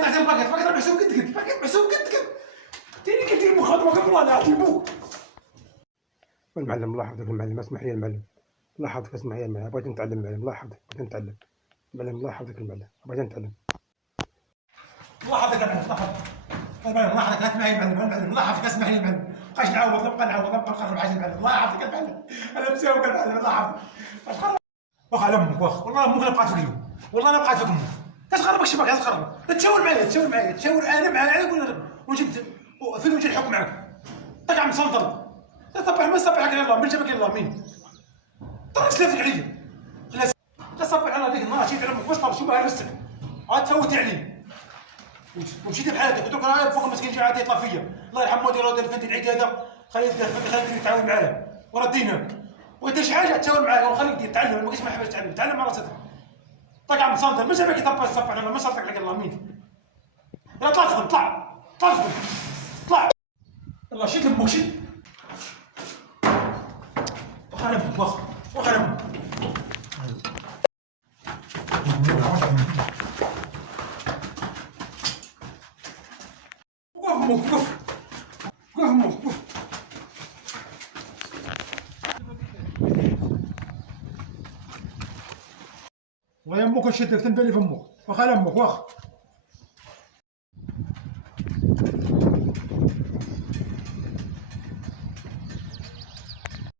باقي تحت الباكيت باقي محسوب قد باقي محسوب قد تاني كدير مخاطره قبل الله نعطيبوك. المعلم الله يحفظك المعلم، اسمح لي المعلم، الله يحفظك اسمح لي المعلم، بغيت نتعلم المعلم، الله يحفظك بغيت نتعلم المعلم، الله يحفظك المعلم، بغيت نتعلم. الله يحفظك المعلم، الله يحفظك المعلم، الله يحفظك اسمح لي المعلم، الله يحفظك اسمح لي المعلم، مابقاش نعاود نبقى نقرب حاجه المعلم، الله يحفظك المعلم، انا مساوق المعلم الله يحفظك. واخا على امك واخا، والله امك انا بقات فيك اليوم، والله انا بقات فيك امك، كتخربك الشبكه كتخرب، تشاور معايا تشاور انا معاك ونجي فين نجي نحكم معاك. طيح عم سلطن صبح ما صبحك يلاه من جابك يلاه مين؟ طيح سلافك عليا خلاص تصبح على هذيك النهار جيت على امك وسط شو بها لبستك عاد تفوتي علي ومشيتي بحالك قلت لك راه فوق المسكين جا عاد يطلع فيا الله يرحم والدي راه دار فهمتي العيد هذا خليك تتعاون معايا ورديناك ودير شي حاجه تساول معايا وخليك تعلم ما كاينش ما حبش تعلم مع راسك. طيح عم سلطن ما جابك يصبح على ما صلتك عليك الله مين؟ يلا طلع خدم طلع يلا شد امك شد واخا على امك واخا على امك وقف امك وقف امك وقف. والله امك نشدك تنبالي في امك واخا على امك واخا.